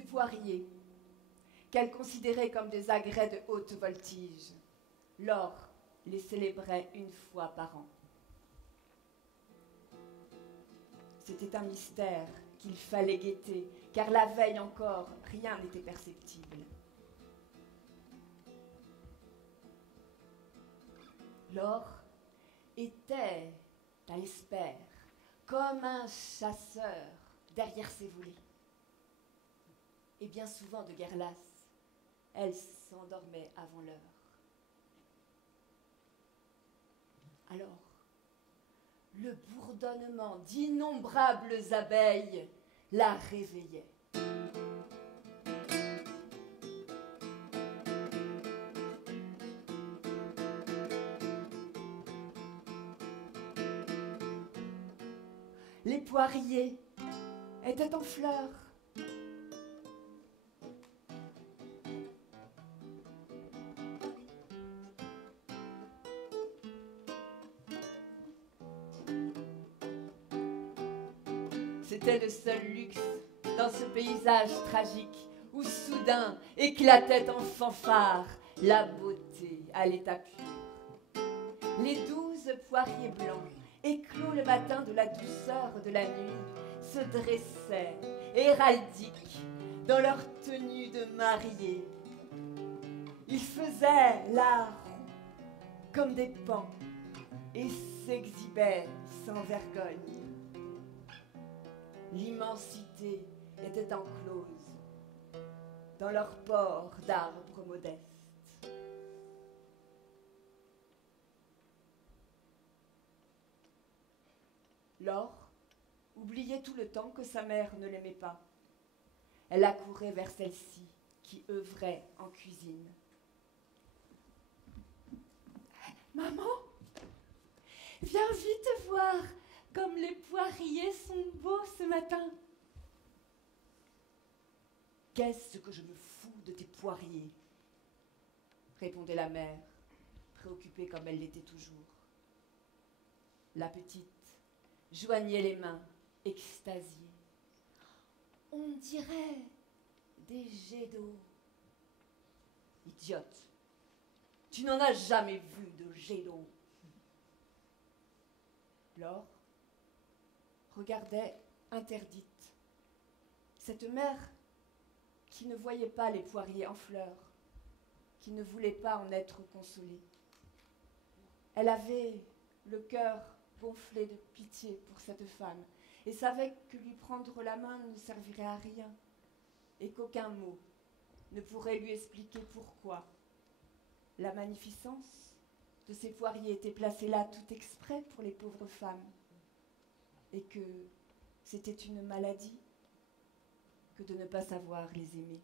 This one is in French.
ces poiriers, qu'elle considérait comme des agrès de haute voltige. Laure les célébrait une fois par an. C'était un mystère qu'il fallait guetter, car la veille encore, rien n'était perceptible. Laure était, à l'espère, comme un chasseur derrière ses volets. Et bien souvent, de guerre lasse, elle s'endormait avant l'heure. Alors, le bourdonnement d'innombrables abeilles la réveillait. Les poiriers étaient en fleurs. C'était le seul luxe dans ce paysage tragique où soudain éclatait en fanfare la beauté à l'état pur. Les 12 poiriers blancs, éclos le matin de la douceur de la nuit, se dressaient, héraldiques, dans leur tenue de mariés. Ils faisaient la roue comme des pans et s'exhibaient sans vergogne. L'immensité était enclose dans leur port d'arbres modestes. Laure oubliait tout le temps que sa mère ne l'aimait pas. Elle accourait vers celle-ci qui œuvrait en cuisine. « Maman, viens vite voir comme les poiriers sont beaux ce matin. »« Qu'est-ce que je me fous de tes poiriers ?» répondait la mère, préoccupée comme elle l'était toujours. La petite joignait les mains, extasiée. « On dirait des jets d'eau. »« Idiote, tu n'en as jamais vu de jets d'eau. » Laure regardait interdite cette mère qui ne voyait pas les poiriers en fleurs, qui ne voulait pas en être consolée. Elle avait le cœur gonflé de pitié pour cette femme et savait que lui prendre la main ne servirait à rien et qu'aucun mot ne pourrait lui expliquer pourquoi la magnificence de ces poiriers était placée là tout exprès pour les pauvres femmes et que c'était une maladie que de ne pas savoir les aimer.